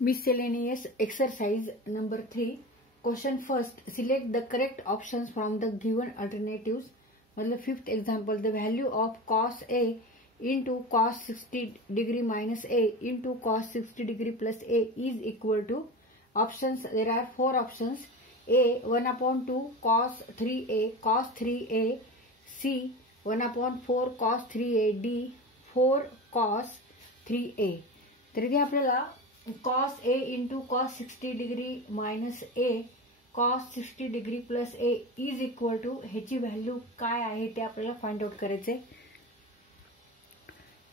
Miscellaneous exercise number 3. Question first. Select the correct options from the given alternatives. मतलब fifth example. The value of cos A into cos 60 degree minus A into cos 60 degree plus A is equal to options. There are 4 options. A 1/2 cos 3A C 1/4 cos 3A D 4 cos 3A. तर इथे आपल्याला cos A into cos 60 degree minus A cos 60 degree plus A is equal to ह्याची value काय आहे ते आपल्याला find out करायचे.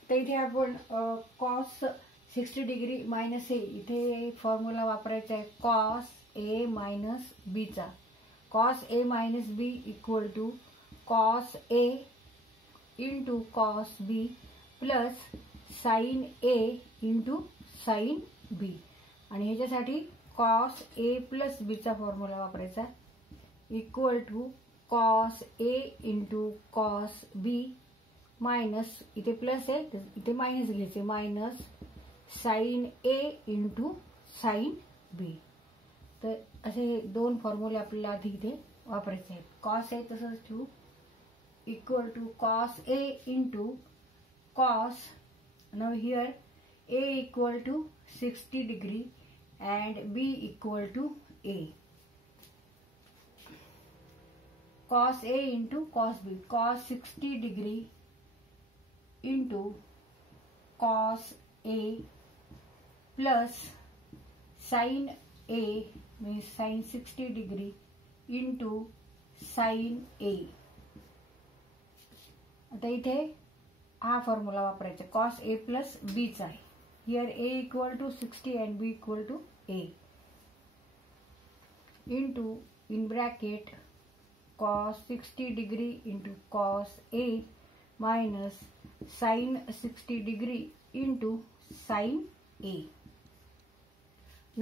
तर इथे आपण cos 60 degree minus A इथे फॉर्म्युला वापरायचा आहे cos A minus B चा. cos A minus B equal to cos A into cos B plus sin A into sin B. आणि ह्याच्यासाठी cos A plus B चा फॉर्म्युला वापरायचा equal to cos A into cos B minus इथे plus आहे इथे minus घ्यायचे minus sin A into sin B. तर असे दोन फॉर्म्युले आपल्याला आधी इथे वापरायचे आहेत. cos A तसंच ठेवू equal to cos A into cos. Now here A equal to 60 degree and B equal to A. Cos A into cos B. Cos 60 degree into cos A plus sin A means sin 60 degree into sin A. आता इथे हा formula वापरायचा cos A plus B चा आहे. Here A equal to 60 and B equal to A into in bracket cos 60 degree into cos A minus sin 60 degree into sin A.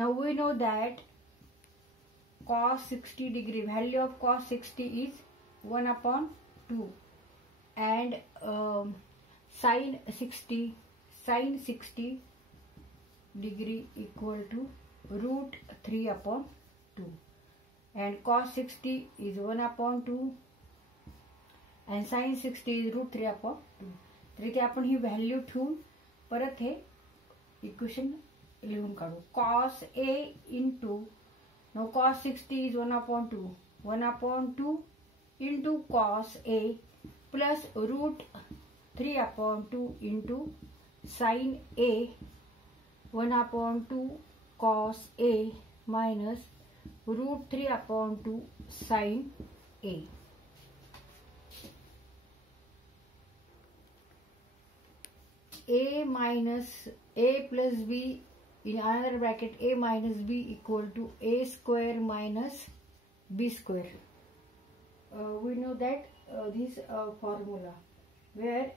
Now we know that cos 60 degree value of cos 60 is 1/2 and sin 60 degree equal to root 3/2 and cos 60 is 1/2 and sin 60 is root 3/2. तर इथे आपण ही value ठेवून परत हे equation लिहून काढू. cos A into now cos 60 is 1/2 into cos A plus root 3/2 into sin A 1/2 cos A minus root 3/2 sin A. A minus A plus B in another bracket A minus B equal to A square minus B square. We know that this formula where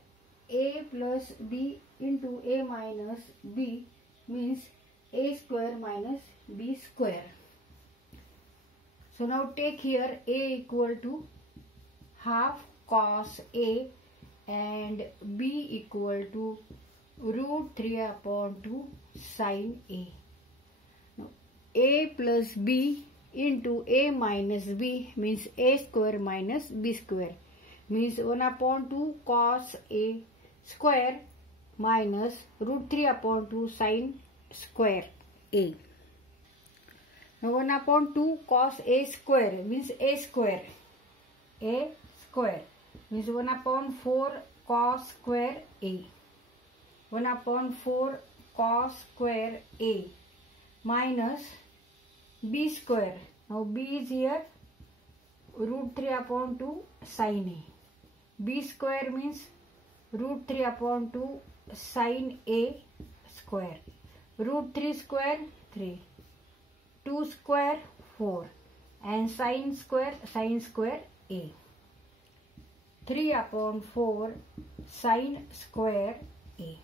A plus B into A minus B means A square minus B square. So now take here A equal to half cos A and B equal to root 3/2 sin A. Now A plus B into A minus B means A square minus B square means 1/2 cos A square minus root 3/2 sin square A. Now 1/2 cos A square means A square means 1/4 cos square A. 1/4 cos square A minus B square. Now B is here root 3/2 sin A. B square means root 3/2 sin A square. Root 3 square 3. 2 square 4 and sin square A. 3/4 sin square A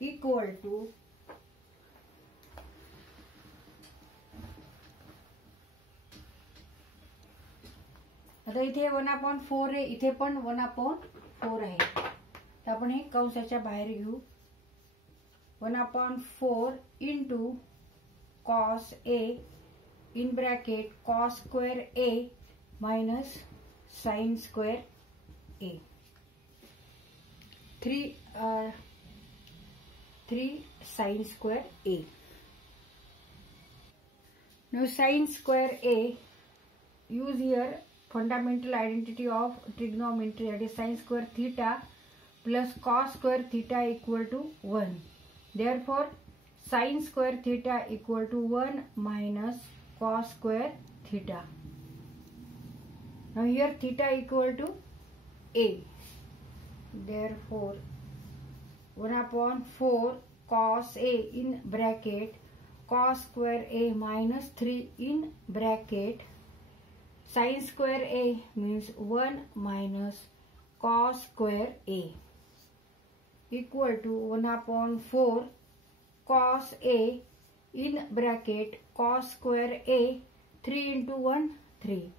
equal to आता इथे 1/4 आहे इथे पण 1/4 आहे. तर आपण हे कंसाच्या बाहेर घेऊ. 1/4 into cos A in bracket cos square A minus sin square A. 3 sin square A. Now sin square A, use here fundamental identity of trigonometry, that is sin square theta plus cos square theta equal to 1. Therefore, sin square theta equal to 1 minus cos square theta. Now here theta equal to A. Therefore, 1 upon 4 cos A in bracket cos square A minus 3 in bracket sin square A means 1 minus cos square A equal to 1 upon 4 cos A in bracket cos square A, 3 into 1 3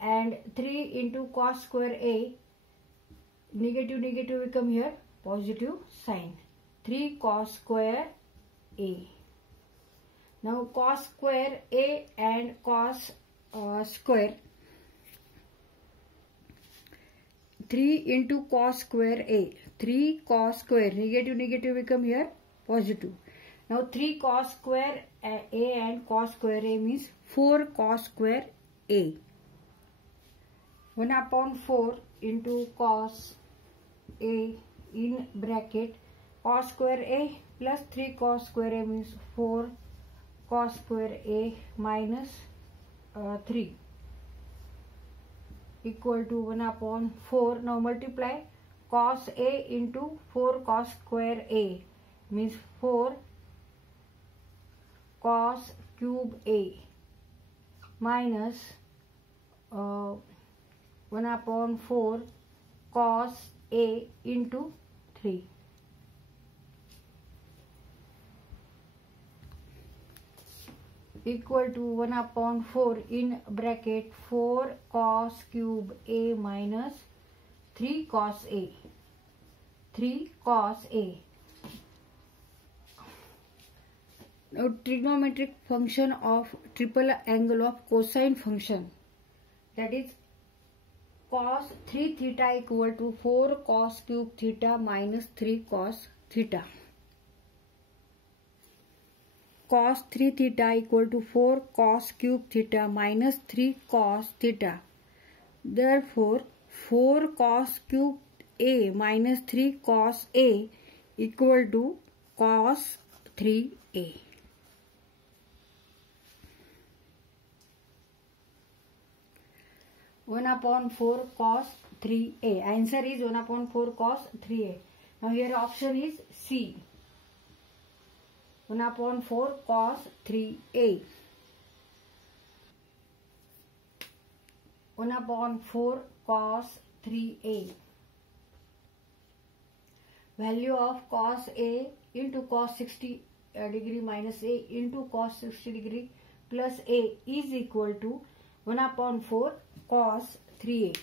and 3 into cos square A, negative will come here, positive sign, 3 cos square A. Now cos square A and cos square, 3 into cos square A, 3 cos square, negative will come here, positive. Now 3 cos square A and cos square A means 4 cos square A. 1 upon 4 into cos A in bracket cos square A plus 3 cos square A means 4 cos square A minus 3 equal to 1 upon 4. Now multiply cos A into 4 cos square A means 4 cos cube A minus 1 upon 4 cos A into 3. Equal to 1 upon 4 in bracket 4 cos cube A minus 3 cos A. 3 cos A. Now trigonometric function of triple angle of cosine function, that is cos 3 theta equal to 4 cos cube theta minus 3 cos theta. Cos 3 theta equal to 4 cos cube theta minus 3 cos theta. Therefore, 4 cos cube A minus 3 cos A equal to cos 3A. One upon 4 cos 3A. Answer is 1 upon 4 cos 3A. Now here option is C. 1 upon 4 cos 3A. 1 upon 4 cos 3A. Value of cos A into cos 60 degree minus A into cos 60 degree plus A is equal to 1 upon 4 cos 3A.